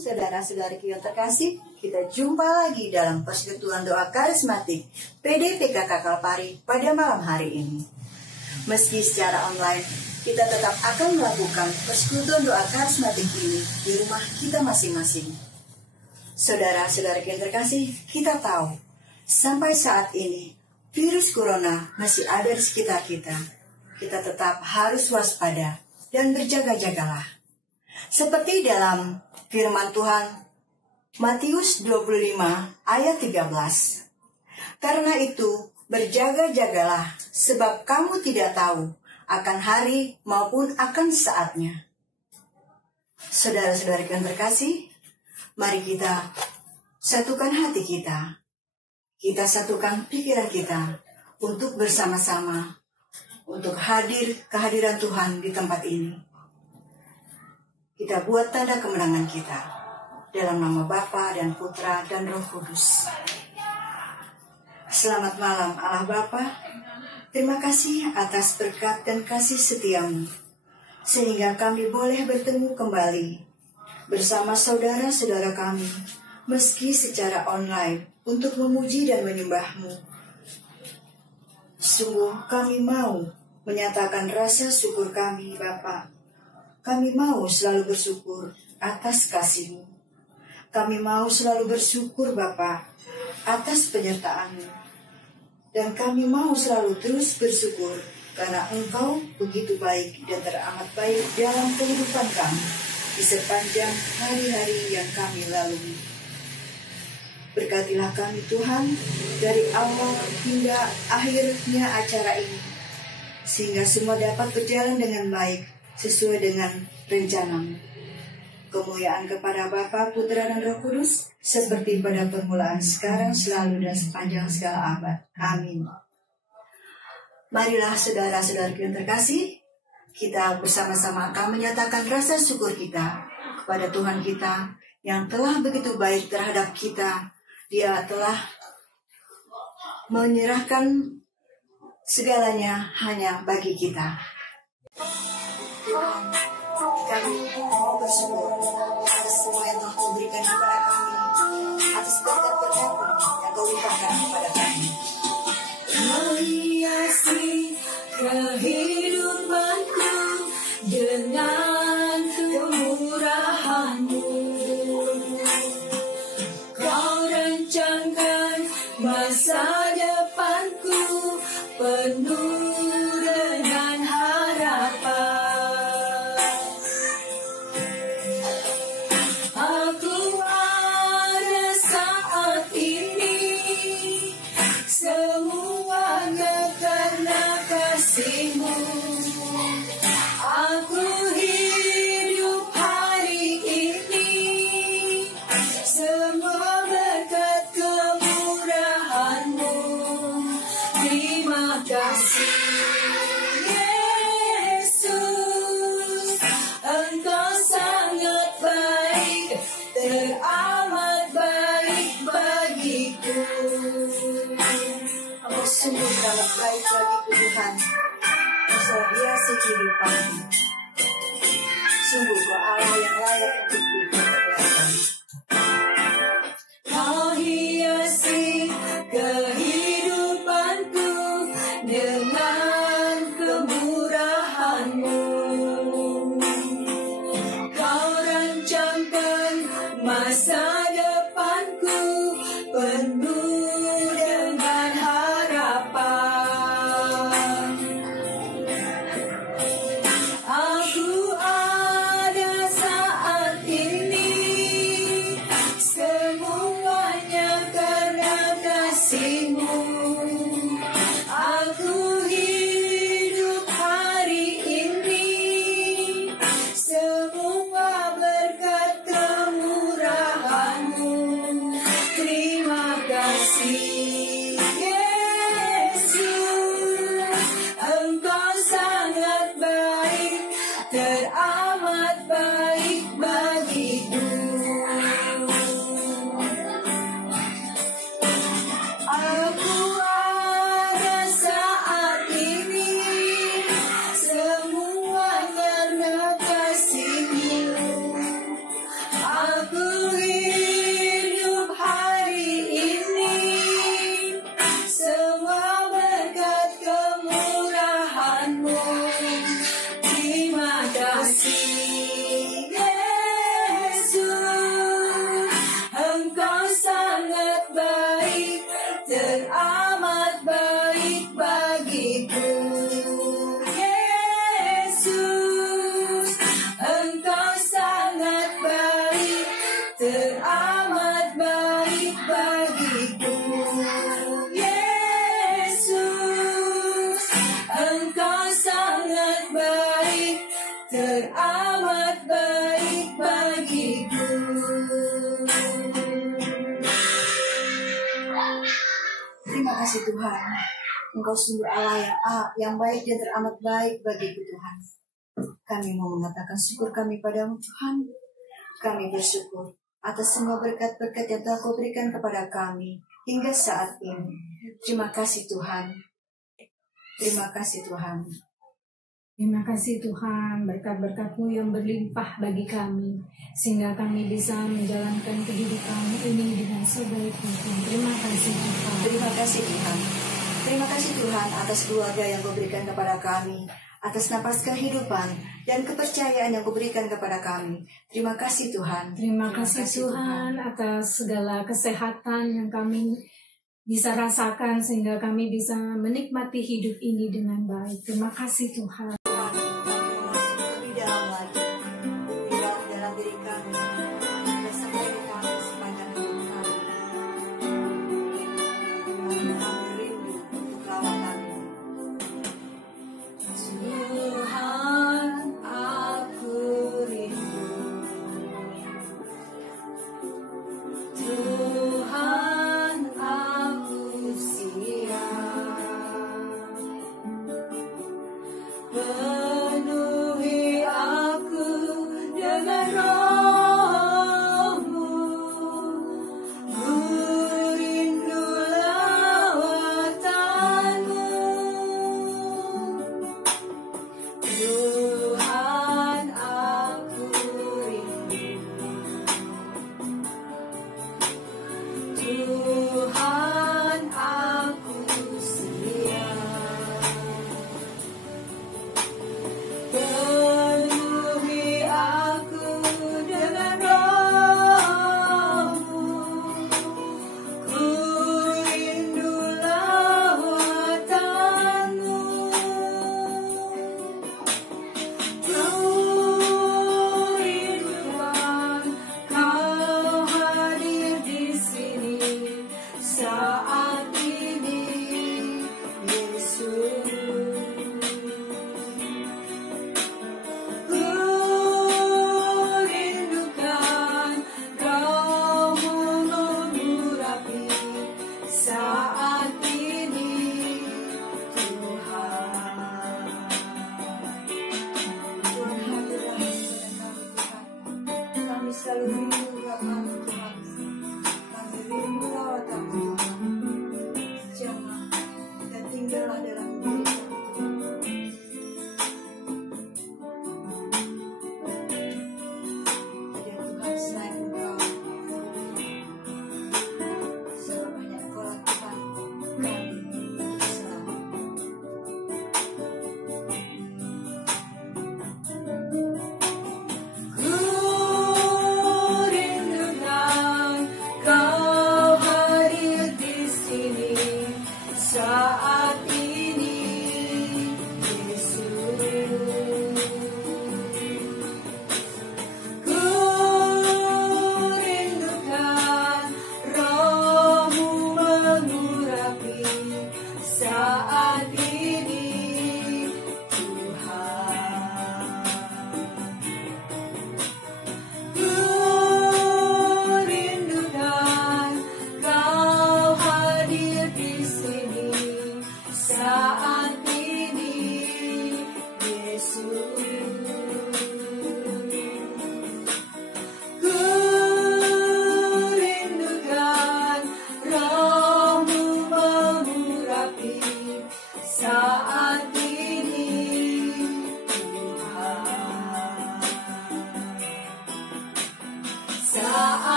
saudara-saudariku yang terkasih, kita jumpa lagi dalam persekutuan doa karismatik PDPKK Kalpari pada malam hari ini. Meski secara online, kita tetap akan melakukan persekutuan doa karismatik ini di rumah kita masing-masing. Saudara-saudariku yang terkasih, kita tahu, sampai saat ini, virus corona masih ada di sekitar kita. Kita tetap harus waspada dan berjaga-jagalah. Seperti dalam firman Tuhan Matius 25 ayat 13. Karena itu berjaga-jagalah, sebab kamu tidak tahu akan hari maupun akan saatnya. Saudara-saudari yang terkasih, mari kita satukan hati kita. Kita satukan pikiran kita untuk bersama-sama, untuk kehadiran Tuhan di tempat ini. Kita buat tanda kemenangan kita dalam nama Bapa dan Putra dan Roh Kudus. Selamat malam Allah Bapa. Terima kasih atas berkat dan kasih setiamu, sehingga kami boleh bertemu kembali bersama saudara-saudara kami, meski secara online, untuk memuji dan menyembah-Mu. Sungguh kami mau menyatakan rasa syukur kami Bapa. Kami mau selalu bersyukur atas kasih-Mu. Kami mau selalu bersyukur Bapa atas penyertaan-Mu. Dan kami mau selalu terus bersyukur karena Engkau begitu baik dan teramat baik dalam kehidupan kami di sepanjang hari-hari yang kami lalui. Berkatilah kami Tuhan dari awal hingga akhirnya acara ini, sehingga semua dapat berjalan dengan baik sesuai dengan rencana-Mu. Kemuliaan kepada Bapa, Putra dan Roh Kudus, seperti pada permulaan, sekarang, selalu, dan sepanjang segala abad. Amin. Marilah saudara-saudari yang terkasih, kita bersama-sama akan menyatakan rasa syukur kita kepada Tuhan kita yang telah begitu baik terhadap kita. Dia telah menyerahkan segalanya hanya bagi kita. Tuhan, kami mau bersyukur atas semua yang telah Kau berikan kepada kami, atas berkat-berkat yang Kau limpahkan kepada kami. Menghiasi kehidupanku dengan kemurahan-Mu. Kau rancangkan masa depanku penuh dengan harapan. Aku ada saat ini, semuanya karena kasih-Mu. Aku hidup hari ini, semua berkat kemurahan-Mu. Terima kasih Yesus, Engkau sangat baik, teramat baik bagiku. Engkau sungguh teramat baik bagiku Tuhan. Engkau hiasi kehidupanku. Sungguh Kau Allah yang layak untuk dipermuliakan. Kau hiasi kehidupanku dengan kemurahan-Mu. Kau rancangkan masa depanku penuh dengan harapan. Aku ada saat ini, semuanya karena kasih-Mu. Aku hidup hari ini, semua berkat kemurahan-Mu. teramat baik bagiku. Yesus, Engkau sangat baik, teramat baik bagiku. Terima kasih Tuhan, Engkau sungguh Allah yang baik dan teramat baik bagiku Tuhan. Kami mau mengatakan syukur kami padamu Tuhan. Kami bersyukur atas semua berkat-berkat yang telah Kau berikan kepada kami hingga saat ini. Terima kasih Tuhan. Terima kasih Tuhan. Terima kasih Tuhan, berkat-berkat-Mu yang berlimpah bagi kami, sehingga kami bisa menjalankan kehidupan ini dengan sebaik mungkin. Terima kasih Tuhan. Terima kasih Tuhan. Terima kasih Tuhan atas keluarga yang Kau berikan kepada kami, atas napas kehidupan dan kepercayaan yang Kau berikan kepada kami. Terima kasih Tuhan. Terima kasih Tuhan atas segala kesehatan yang kami bisa rasakan, sehingga kami bisa menikmati hidup ini dengan baik. Terima kasih Tuhan. Di dalam lagi, di dalam diri kami, bersama diri kami sepanjang hidup kami. Kami rindu untuk lawan kami. Tuhan, aku rindu. Tuhan, aku siap.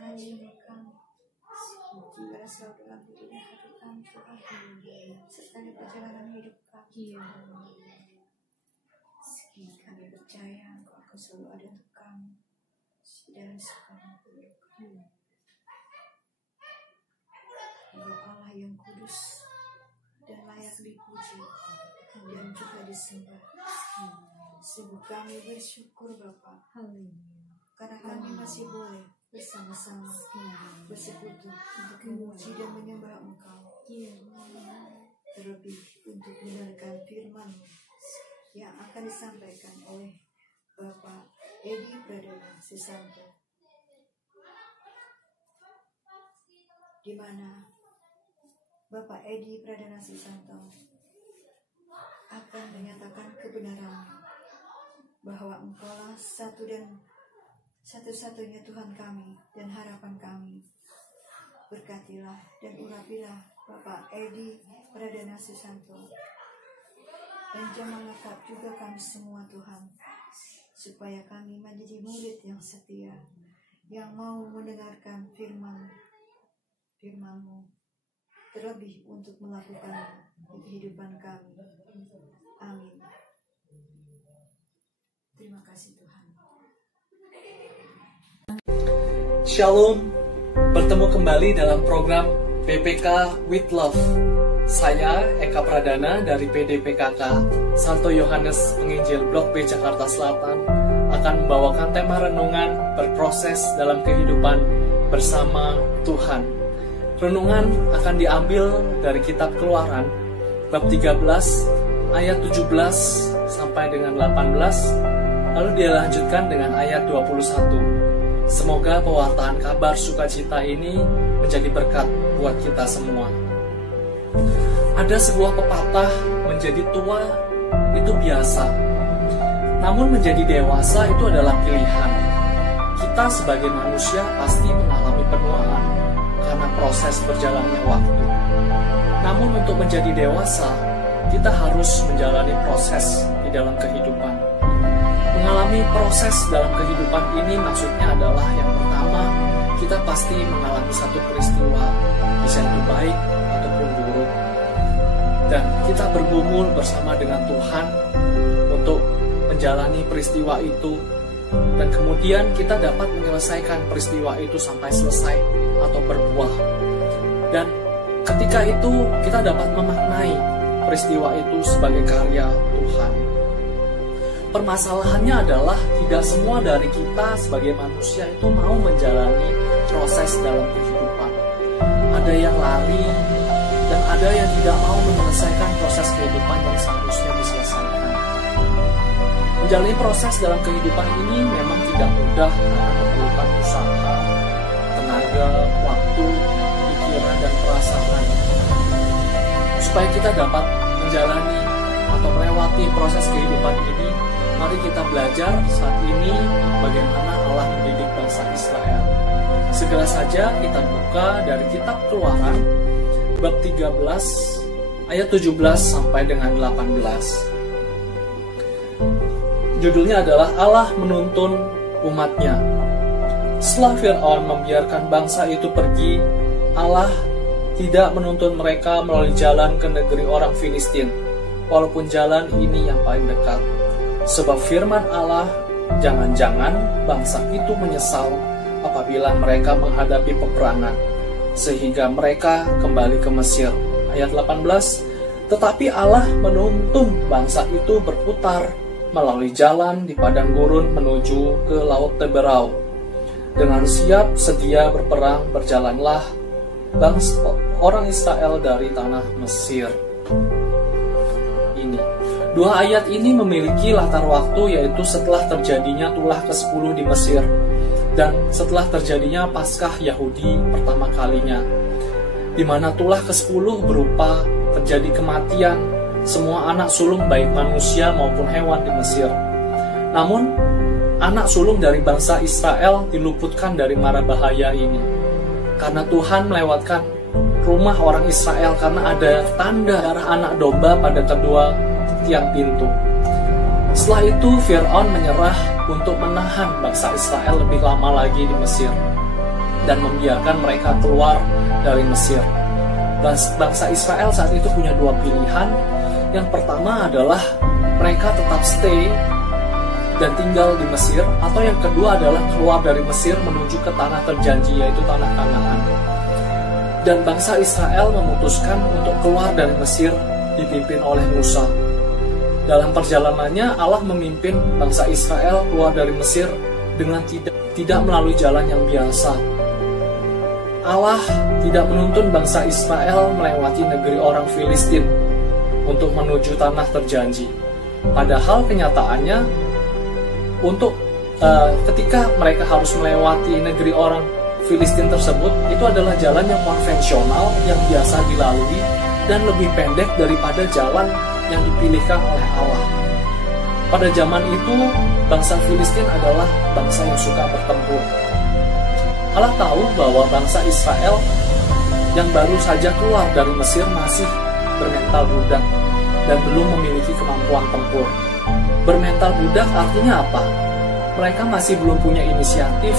melayani kami. Juga selalu dalam hidup kami Tuhan, serta di perjalanan hidup kami. Kami percaya Engkau akan selalu ada untuk kami dalam segala kehidupan. Engkau Allah yang kudus dan layak dipuji dan juga disembah. Sungguh kami bersyukur Bapa, karena kami masih boleh bersama-sama bersekutu untuk memuji dan menyembah Engkau. Terlebih untuk mendengarkan firman yang akan disampaikan oleh Bapak Edi Pradana Susanto, di mana Bapak Edi Pradana Susanto akan menyatakan kebenaran bahwa Engkaulah satu dan satu-satunya Tuhan kami dan harapan kami. Berkatilah dan urapilah Bapak Edi Pradana Susanto dan jamaah lengkap juga kami semua Tuhan, supaya kami menjadi murid yang setia, yang mau mendengarkan firman-Mu, terlebih untuk melakukan di kehidupan kami. Amin. Terima kasih Tuhan. Shalom, bertemu kembali dalam program PPK with Love. Saya Eka Pradana dari PD PKK Santo Yohanes Penginjil Blok B Jakarta Selatan akan membawakan tema renungan berproses dalam kehidupan bersama Tuhan. Renungan akan diambil dari kitab Keluaran bab 13 ayat 17 sampai dengan 18, lalu dilanjutkan dengan ayat 21. Semoga pewartaan kabar sukacita ini menjadi berkat buat kita semua. Ada sebuah pepatah, menjadi tua itu biasa, namun menjadi dewasa itu adalah pilihan. Kita sebagai manusia pasti mengalami penuaan karena proses berjalannya waktu. Namun untuk menjadi dewasa, kita harus menjalani proses di dalam kehidupan. Mengalami proses dalam kehidupan ini maksudnya adalah yang pertama, kita pasti mengalami satu peristiwa, bisa itu baik ataupun buruk. Dan kita bergumul bersama dengan Tuhan untuk menjalani peristiwa itu. Dan kemudian kita dapat menyelesaikan peristiwa itu sampai selesai atau berbuah. Dan ketika itu kita dapat memaknai peristiwa itu sebagai karya Tuhan. Permasalahannya adalah tidak semua dari kita sebagai manusia itu mau menjalani proses dalam kehidupan. Ada yang lari dan ada yang tidak mau menyelesaikan proses kehidupan yang seharusnya diselesaikan. Menjalani proses dalam kehidupan ini memang tidak mudah karena memerlukan usaha, tenaga, waktu, pikiran, dan perasaan. Supaya kita dapat menjalani atau melewati proses kehidupan ini, mari kita belajar saat ini bagaimana Allah mendidik bangsa Israel. Segera saja kita buka dari kitab Keluaran bab 13 ayat 17 sampai dengan 18. Judulnya adalah Allah menuntun umatnya. Setelah Fir'aun membiarkan bangsa itu pergi, Allah tidak menuntun mereka melalui jalan ke negeri orang Filistin, walaupun jalan ini yang paling dekat. Sebab firman Allah, jangan-jangan bangsa itu menyesal apabila mereka menghadapi peperangan, sehingga mereka kembali ke Mesir. Ayat 18, tetapi Allah menuntun bangsa itu berputar melalui jalan di padang gurun menuju ke Laut Teberau. Dengan siap sedia berperang berjalanlah bangsa orang Israel dari tanah Mesir. Ini dua ayat ini memiliki latar waktu, yaitu setelah terjadinya tulah ke-10 di Mesir dan setelah terjadinya Paskah Yahudi pertama kalinya, di mana tulah ke-10 berupa terjadi kematian semua anak sulung baik manusia maupun hewan di Mesir. Namun anak sulung dari bangsa Israel diluputkan dari mara bahaya ini karena Tuhan melewatkan rumah orang Israel karena ada tanda darah anak domba pada kedua tiang pintu. Setelah itu Fir'aun menyerah untuk menahan bangsa Israel lebih lama lagi di Mesir. dan membiarkan mereka keluar dari Mesir. Bangsa Israel saat itu punya dua pilihan. Yang pertama adalah mereka tetap stay dan tinggal di Mesir, atau yang kedua adalah keluar dari Mesir menuju ke tanah terjanji, yaitu tanah Kanaan. Dan bangsa Israel memutuskan untuk keluar dari Mesir dipimpin oleh Musa. Dalam perjalanannya Allah memimpin bangsa Israel keluar dari Mesir dengan tidak melalui jalan yang biasa. Allah tidak menuntun bangsa Israel melewati negeri orang Filistin untuk menuju tanah terjanji. Padahal kenyataannya ketika mereka harus melewati negeri orang Filistin tersebut, itu adalah jalan yang konvensional yang biasa dilalui dan lebih pendek daripada jalan yang dipilihkan oleh Allah. Pada zaman itu, bangsa Filistin adalah bangsa yang suka bertempur. Allah tahu bahwa bangsa Israel yang baru saja keluar dari Mesir masih bermental budak dan belum memiliki kemampuan tempur. Bermental budak artinya apa? Mereka masih belum punya inisiatif,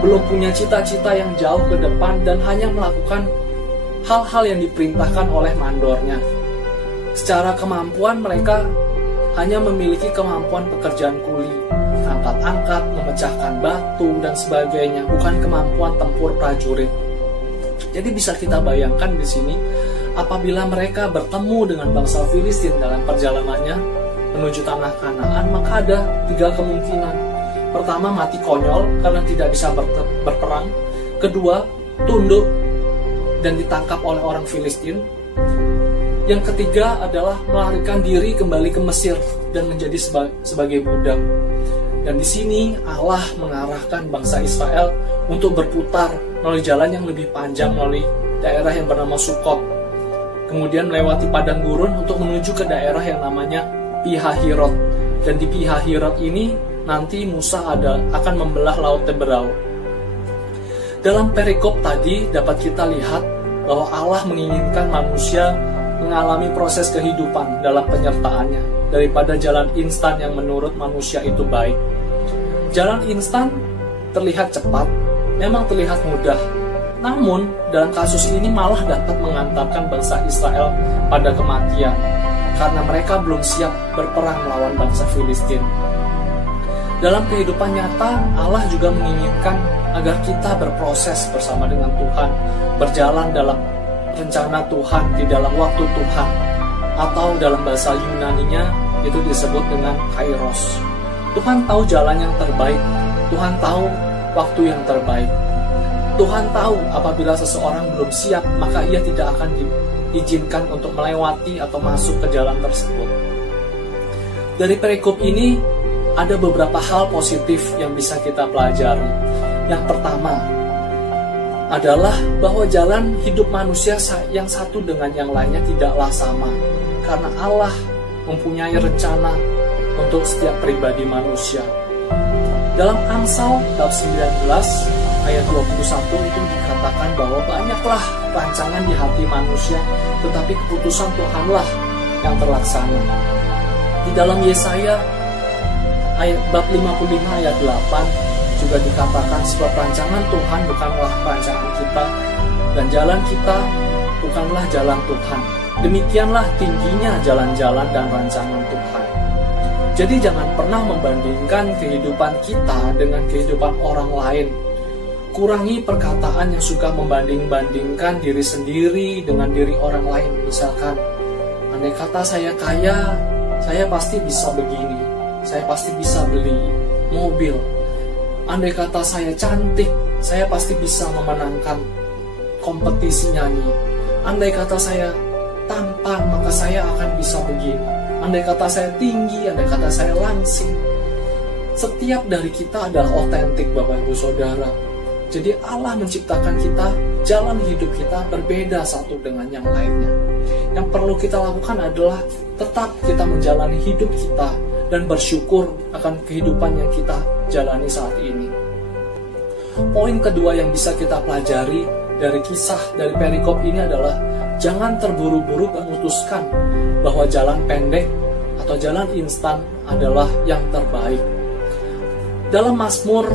belum punya cita-cita yang jauh ke depan, dan hanya melakukan hal-hal yang diperintahkan oleh mandornya. Secara kemampuan mereka hanya memiliki kemampuan pekerjaan kuli, angkat-angkat, memecahkan batu, dan sebagainya, bukan kemampuan tempur prajurit. Jadi bisa kita bayangkan di sini, apabila mereka bertemu dengan bangsa Filistin dalam perjalanannya menuju tanah Kanaan, maka ada 3 kemungkinan. Pertama, mati konyol karena tidak bisa berperang. Kedua, tunduk dan ditangkap oleh orang Filistin. Yang ketiga adalah melarikan diri kembali ke Mesir dan menjadi sebagai budak. Dan di sini Allah mengarahkan bangsa Israel untuk berputar melalui jalan yang lebih panjang melalui daerah yang bernama Sukot. Kemudian melewati padang gurun untuk menuju ke daerah yang namanya Pihahirot. Dan di Pihahirot ini nanti Musa akan membelah Laut Teberau. Dalam perikop tadi dapat kita lihat bahwa Allah menginginkan manusia mengalami proses kehidupan dalam penyertaannya daripada jalan instan yang menurut manusia itu baik. Jalan instan terlihat cepat, memang terlihat mudah. Namun dalam kasus ini malah dapat mengantarkan bangsa Israel pada kematian karena mereka belum siap berperang melawan bangsa Filistin. Dalam kehidupan nyata, Allah juga menginginkan agar kita berproses bersama dengan Tuhan, berjalan dalam rencana Tuhan di dalam waktu Tuhan, atau dalam bahasa Yunaninya itu disebut dengan kairos. Tuhan tahu jalan yang terbaik, Tuhan tahu waktu yang terbaik. Tuhan tahu apabila seseorang belum siap, maka ia tidak akan diizinkan untuk melewati atau masuk ke jalan tersebut. Dari perikop ini ada beberapa hal positif yang bisa kita pelajari. Yang pertama adalah bahwa jalan hidup manusia yang satu dengan yang lainnya tidaklah sama, karena Allah mempunyai rencana untuk setiap pribadi manusia. Dalam Amsal bab 19 ayat 21 itu dikatakan bahwa banyaklah rancangan di hati manusia, tetapi keputusan Tuhanlah yang terlaksana. Di dalam Yesaya bab 55 ayat 8 juga dikatakan, sebab rancangan Tuhan bukanlah rancangan kita, dan jalan kita bukanlah jalan Tuhan. Demikianlah tingginya jalan-jalan dan rancangan Tuhan. Jadi jangan pernah membandingkan kehidupan kita dengan kehidupan orang lain. Kurangi perkataan yang suka membanding-bandingkan diri sendiri dengan diri orang lain. Misalkan, andai kata saya kaya, saya pasti bisa begini, saya pasti bisa beli mobil. Andai kata saya cantik, saya pasti bisa memenangkan kompetisi nyanyi. Andai kata saya tampan, maka saya akan bisa begini. Andai kata saya tinggi, andai kata saya langsing. Setiap dari kita adalah otentik, Bapak Ibu Saudara. Jadi Allah menciptakan kita, jalan hidup kita berbeda satu dengan yang lainnya. Yang perlu kita lakukan adalah tetap kita menjalani hidup kita dan bersyukur akan kehidupan yang kita jalani saat ini. Poin kedua yang bisa kita pelajari dari kisah dari perikop ini adalah jangan terburu-buru memutuskan bahwa jalan pendek atau jalan instan adalah yang terbaik. Dalam Mazmur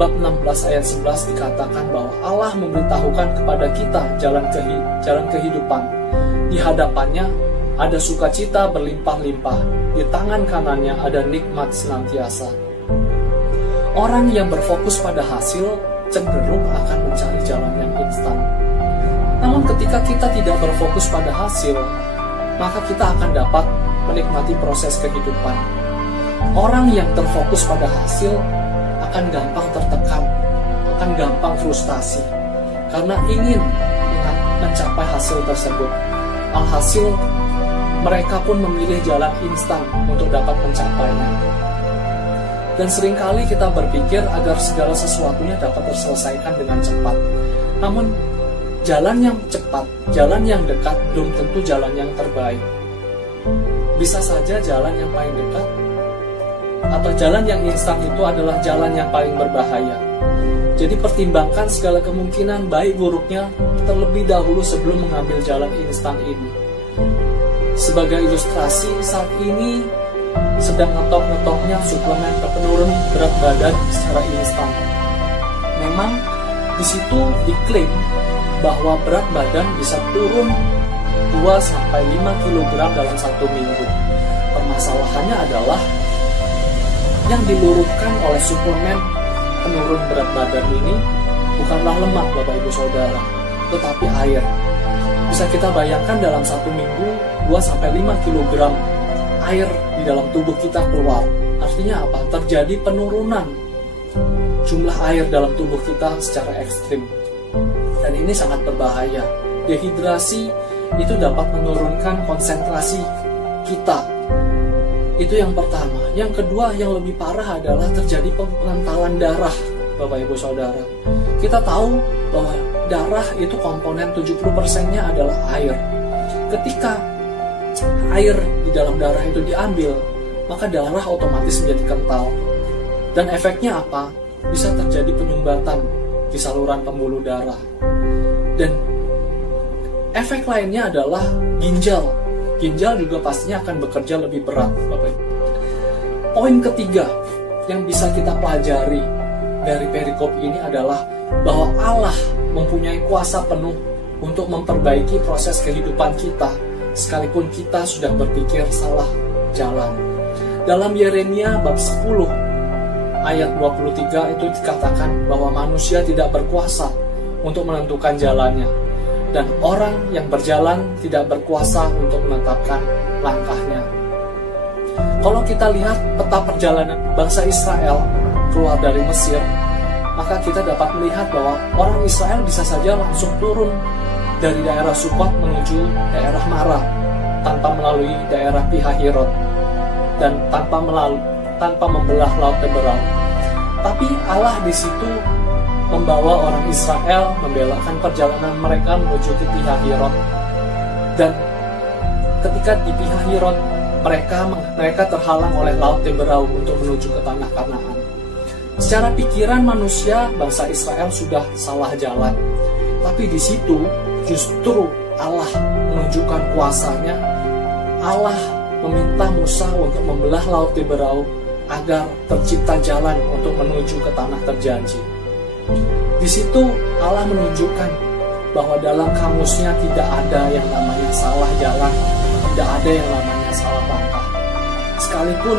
bab 16 ayat 11 dikatakan bahwa Allah memberitahukan kepada kita jalan kehidupan. Di hadapannya ada sukacita berlimpah-limpah, di tangan kanannya ada nikmat senantiasa. Orang yang berfokus pada hasil cenderung akan mencari jalan yang instan. Namun ketika kita tidak berfokus pada hasil, maka kita akan dapat menikmati proses kehidupan. Orang yang terfokus pada hasil akan gampang tertekan, akan gampang frustasi, karena ingin mencapai hasil tersebut. Alhasil, mereka pun memilih jalan instan untuk dapat mencapainya. Dan seringkali kita berpikir agar segala sesuatunya dapat terselesaikan dengan cepat. Namun, jalan yang cepat, jalan yang dekat belum tentu jalan yang terbaik. Bisa saja jalan yang paling dekat atau jalan yang instan itu adalah jalan yang paling berbahaya. Jadi pertimbangkan segala kemungkinan baik buruknya terlebih dahulu sebelum mengambil jalan instan ini. Sebagai ilustrasi, saat ini sedang ngetop-ngetopnya suplemen penurun berat badan secara instan. Memang di situ diklaim bahwa berat badan bisa turun 2-5 kg dalam 1 minggu. Permasalahannya adalah yang diluruhkan oleh suplemen penurun berat badan ini bukanlah lemak, Bapak Ibu Saudara, tetapi air. Bisa kita bayangkan dalam 1 minggu 2-5 kg air di dalam tubuh kita keluar. Artinya apa? Terjadi penurunan jumlah air dalam tubuh kita secara ekstrim. Dan ini sangat berbahaya. Dehidrasi itu dapat menurunkan konsentrasi kita. Itu yang pertama. Yang kedua, yang lebih parah adalah terjadi pengentalan darah, Bapak Ibu Saudara. Kita tahu bahwa darah itu komponen 70%-nya adalah air. Ketika air di dalam darah itu diambil, maka darah otomatis menjadi kental. Dan efeknya apa? Bisa terjadi penyumbatan di saluran pembuluh darah. Dan efek lainnya adalah ginjal. Ginjal juga pastinya akan bekerja lebih berat, Bapak Ibu. Poin ketiga yang bisa kita pelajari dari perikop ini adalah bahwa Allah mempunyai kuasa penuh untuk memperbaiki proses kehidupan kita, sekalipun kita sudah berpikir salah jalan. Dalam Yeremia bab 10 ayat 23 itu dikatakan bahwa manusia tidak berkuasa untuk menentukan jalannya, dan orang yang berjalan tidak berkuasa untuk menetapkan langkahnya. Kalau kita lihat peta perjalanan bangsa Israel keluar dari Mesir, maka kita dapat melihat bahwa orang Israel bisa saja langsung turun dari daerah Sukot menuju daerah Mara tanpa melalui daerah Pihahirot dan tanpa membelah Laut Teberau. Tapi Allah di situ membawa orang Israel membelokkan perjalanan mereka menuju ke Pihahirot. Dan ketika di Pihahirot, mereka terhalang oleh Laut Teberau untuk menuju ke tanah Kanaan. Secara pikiran manusia, bangsa Israel sudah salah jalan. Tapi di situ justru Allah menunjukkan kuasanya. Allah meminta Musa untuk membelah Laut Teberau agar tercipta jalan untuk menuju ke tanah terjanji. Di situ Allah menunjukkan bahwa dalam kamusnya tidak ada yang namanya salah jalan, tidak ada yang namanya salah langkah. Sekalipun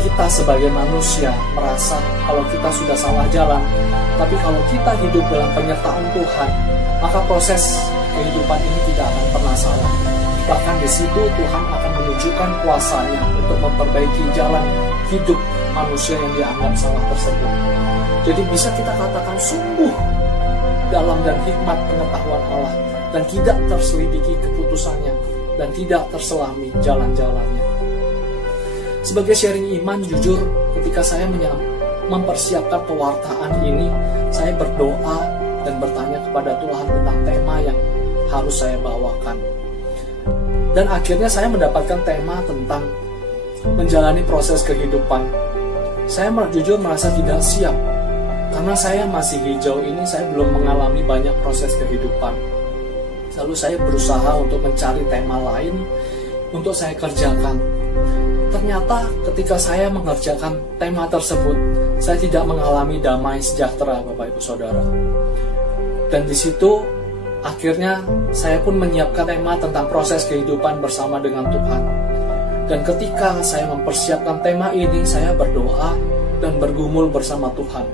kita sebagai manusia merasa kalau kita sudah salah jalan, tapi kalau kita hidup dalam penyertaan Tuhan, maka proses kehidupan ini tidak akan pernah salah. Bahkan di situ Tuhan akan menunjukkan kuasanya untuk memperbaiki jalan hidup manusia yang dianggap salah tersebut. Jadi bisa kita katakan sungguh dalam dan hikmat pengetahuan Allah, dan tidak terselidiki keputusannya, dan tidak terselami jalan-jalannya. Sebagai sharing iman, jujur ketika saya mempersiapkan pewartaan ini, saya berdoa dan bertanya kepada Tuhan tentang tema yang harus saya bawakan. Dan akhirnya saya mendapatkan tema tentang menjalani proses kehidupan. Saya jujur merasa tidak siap, karena saya masih hijau ini, saya belum mengalami banyak proses kehidupan. Lalu saya berusaha untuk mencari tema lain untuk saya kerjakan. Ternyata ketika saya mengerjakan tema tersebut, saya tidak mengalami damai sejahtera, Bapak Ibu Saudara. Dan di situ akhirnya saya pun menyiapkan tema tentang proses kehidupan bersama dengan Tuhan. Dan ketika saya mempersiapkan tema ini, saya berdoa dan bergumul bersama Tuhan.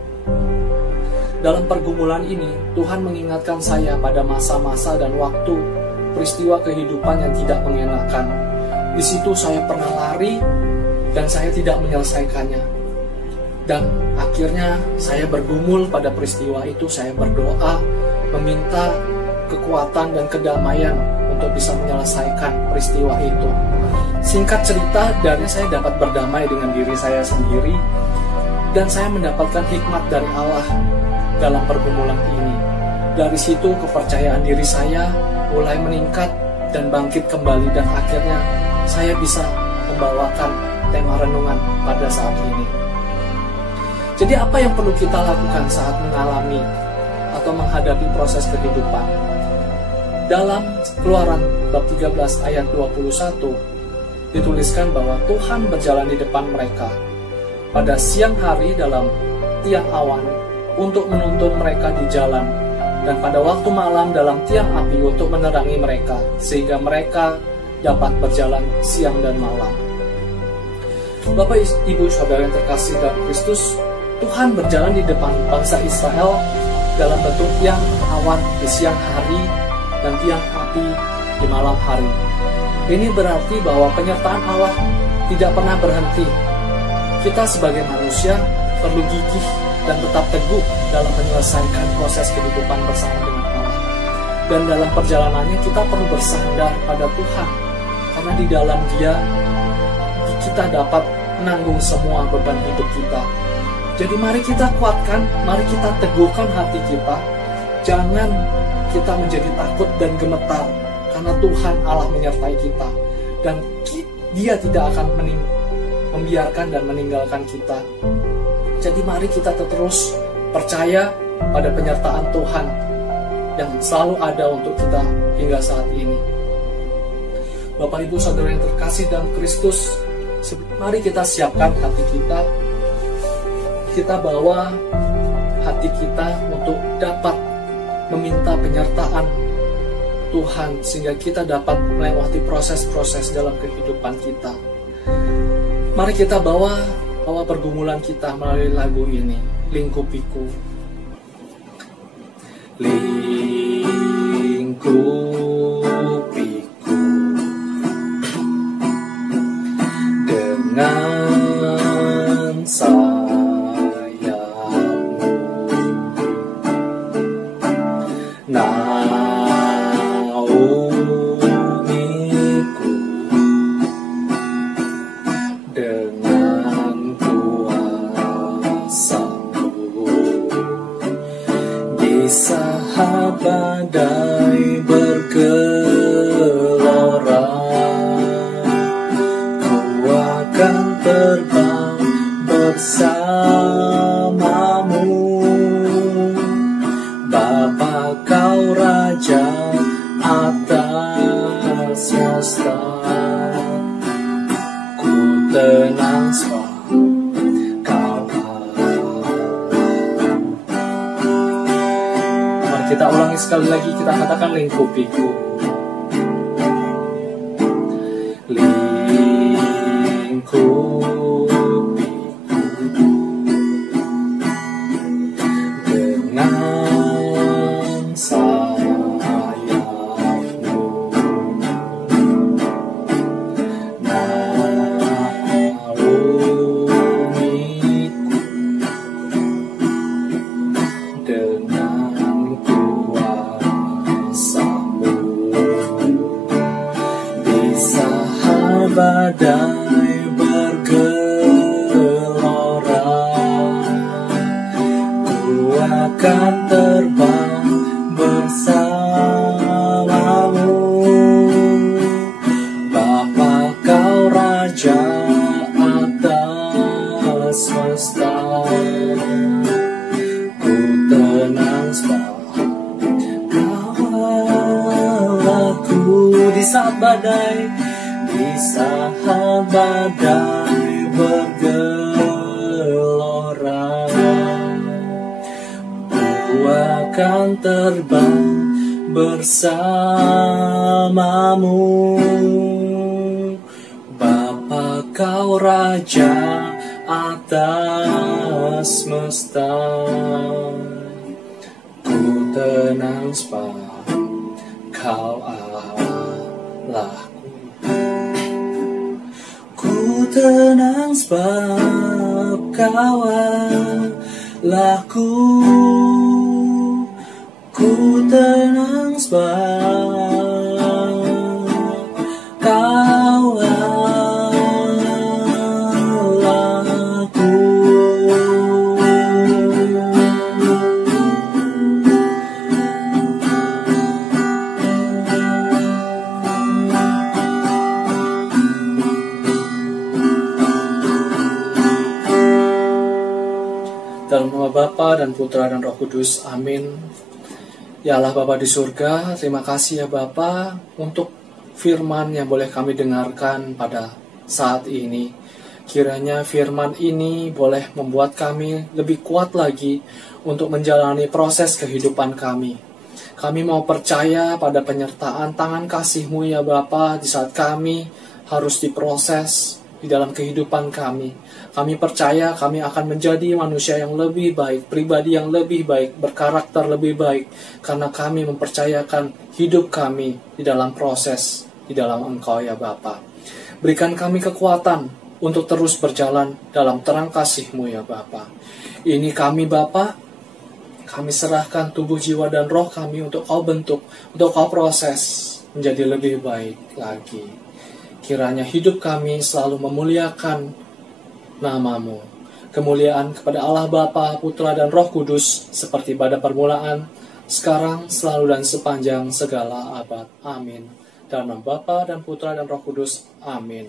Dalam pergumulan ini, Tuhan mengingatkan saya pada masa-masa dan waktu peristiwa kehidupan yang tidak mengenakan. Di situ saya pernah lari dan saya tidak menyelesaikannya. Dan akhirnya saya bergumul pada peristiwa itu, saya berdoa, meminta kekuatan dan kedamaian untuk bisa menyelesaikan peristiwa itu. Singkat cerita, dari saya dapat berdamai dengan diri saya sendiri, dan saya mendapatkan hikmat dari Allah dalam pergumulan ini. Dari situ kepercayaan diri saya mulai meningkat dan bangkit kembali, dan akhirnya saya bisa membawakan tema renungan pada saat ini. Jadi apa yang perlu kita lakukan saat mengalami atau menghadapi proses kehidupan? Dalam Keluaran bab 13 ayat 21 dituliskan bahwa Tuhan berjalan di depan mereka pada siang hari dalam tiang awan untuk menuntun mereka di jalan, dan pada waktu malam dalam tiang api untuk menerangi mereka, sehingga mereka dapat berjalan siang dan malam. Bapak Ibu Saudara yang terkasih dalam Kristus, Tuhan berjalan di depan bangsa Israel dalam bentuk tiang awan di siang hari dan tiang api di malam hari. Ini berarti bahwa penyertaan Allah tidak pernah berhenti. Kita sebagai manusia perlu gigih dan tetap teguh dalam menyelesaikan proses kehidupan bersama dengan Allah. Dan dalam perjalanannya kita perlu bersandar pada Tuhan, karena di dalam Dia kita dapat menanggung semua beban hidup kita. Jadi mari kita kuatkan, mari kita teguhkan hati kita. Jangan kita menjadi takut dan gemetar, karena Tuhan Allah menyertai kita, dan Dia tidak akan membiarkan dan meninggalkan kita. Jadi mari kita terus percaya pada penyertaan Tuhan yang selalu ada untuk kita hingga saat ini. Bapak Ibu Saudara yang terkasih dalam Kristus, mari kita siapkan hati kita. Kita bawa hati kita untuk dapat meminta penyertaan Tuhan, sehingga kita dapat melewati proses-proses dalam kehidupan kita. Mari kita bawa pergumulan kita melalui lagu ini, Lingkupiku. Lingkupiku dengan sayapmu, naungiku dengan kuasa-Mu. Di saat badai bergelora, ku akan terbang bersamamu. Bapa, Kau Raja atas semesta, ku tenang sebab Kau Allah. Mari kita ulangi sekali lagi, kita katakan lingkupiku. Badai bergelora, ku akan terbang bersamamu. Bapa, Kau Raja atas semesta, ku tenang sebab Kau Allahku. Di saat badai di saat badai bergelora, aku akan terbang bersamamu. Bapa, kau Raja atas semesta, ku tenang sebab kau Allahku. Ku tenang sebab kau Allahku. Ku tenang sebab kau Allahku. Dalam nama Bapa dan Putra dan Roh Kudus, amin. Ya Allah Bapa di surga, terima kasih ya Bapa untuk firman yang boleh kami dengarkan pada saat ini. Kiranya firman ini boleh membuat kami lebih kuat lagi untuk menjalani proses kehidupan kami. Kami mau percaya pada penyertaan tangan kasih-Mu ya Bapa di saat kami harus diproses di dalam kehidupan kami. Kami percaya kami akan menjadi manusia yang lebih baik, pribadi yang lebih baik, berkarakter lebih baik, karena kami mempercayakan hidup kami di dalam proses, di dalam Engkau ya Bapa. Berikan kami kekuatan untuk terus berjalan dalam terang kasih-Mu ya Bapa. Ini kami Bapa, kami serahkan tubuh, jiwa, dan roh kami untuk Kau bentuk, untuk Kau proses menjadi lebih baik lagi. Kiranya hidup kami selalu memuliakan nama-Mu. Kemuliaan kepada Allah Bapa, Putra, dan Roh Kudus, seperti pada permulaan, sekarang, selalu, dan sepanjang segala abad. Amin. Dalam nama Bapa dan Putra dan Roh Kudus. Amin.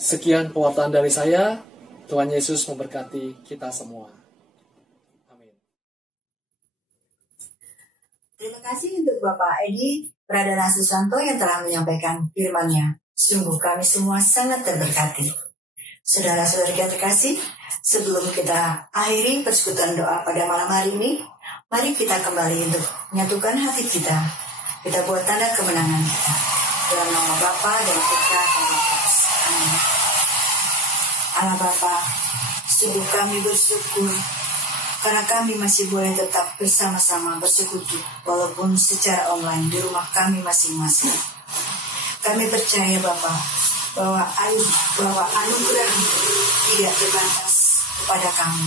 Sekian pewartaan dari saya. Tuhan Yesus memberkati kita semua. Amin. Terima kasih untuk Bapak Edi Pradana Susanto yang telah menyampaikan firman-Nya. Sungguh kami semua sangat terberkati. Saudara-saudari yang terkasih, sebelum kita akhiri persekutuan doa pada malam hari ini, mari kita kembali untuk menyatukan hati kita. Kita buat tanda kemenangan kita. Dalam nama Bapa dan Putra dan Roh Kudus. Amin. Allah Bapa, sungguh kami bersyukur karena kami masih boleh tetap bersama-sama bersekutu walaupun secara online di rumah kami masing-masing. Kami percaya Bapa bahwa anugerah tidak terbatas kepada kami.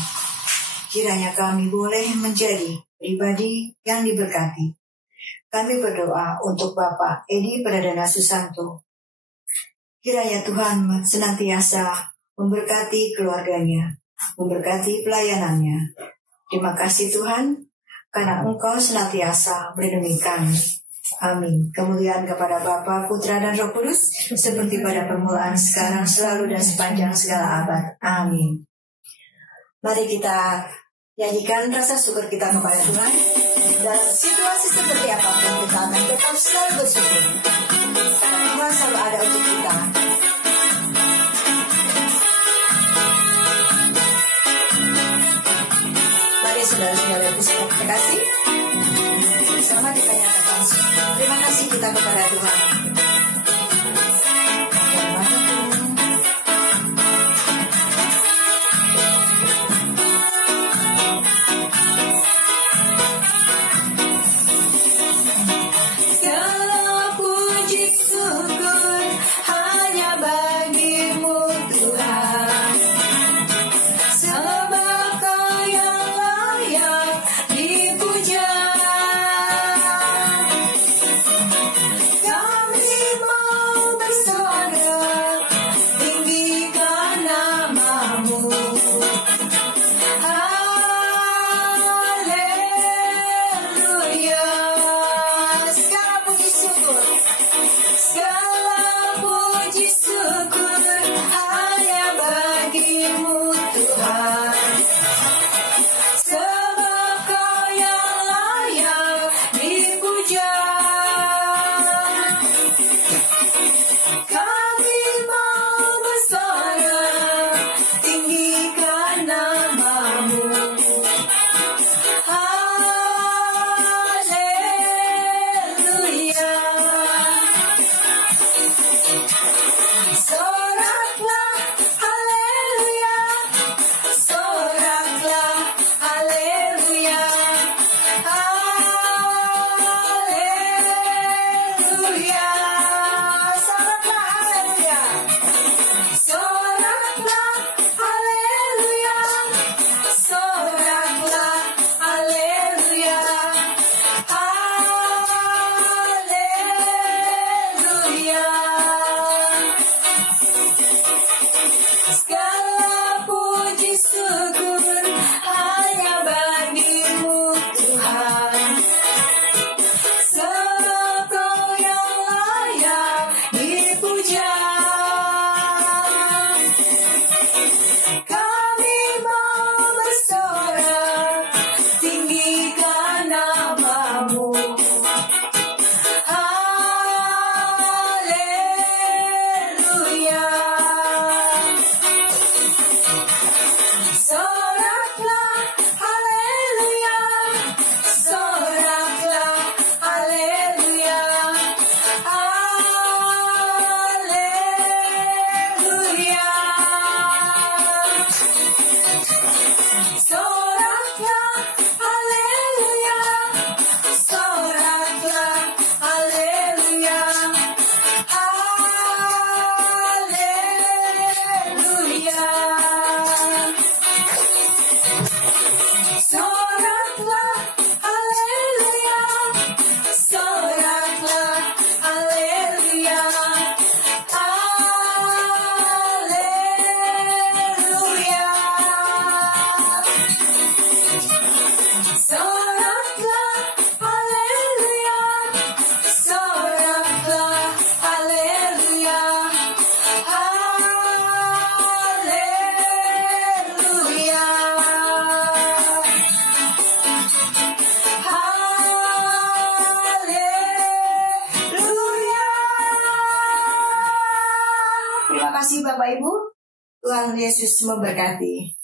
Kiranya kami boleh menjadi pribadi yang diberkati. Kami berdoa untuk Bapak Edi Pradana Susanto. Kiranya Tuhan senantiasa memberkati keluarganya, memberkati pelayanannya. Terima kasih Tuhan, karena Engkau senantiasa melindungi kami. Amin. Kemuliaan kepada Bapa, Putra, dan Roh Kudus, seperti pada permulaan, sekarang, selalu, dan sepanjang segala abad. Amin. Mari kita nyanyikan rasa syukur kita kepada Tuhan. Dalam situasi seperti apapun, kita akan tetap selalu bersyukur, karena Tuhan selalu ada untuk kita. Mari saudara-saudara terkasih, bersama kita nyatakan terima kasih kita kepada Tuhan. Segala puji syukur hanya bagi-Mu Tuhan, sebab Kau yang layak dipuja. Kami kasih Bapak Ibu. Tuhan Yesus memberkati.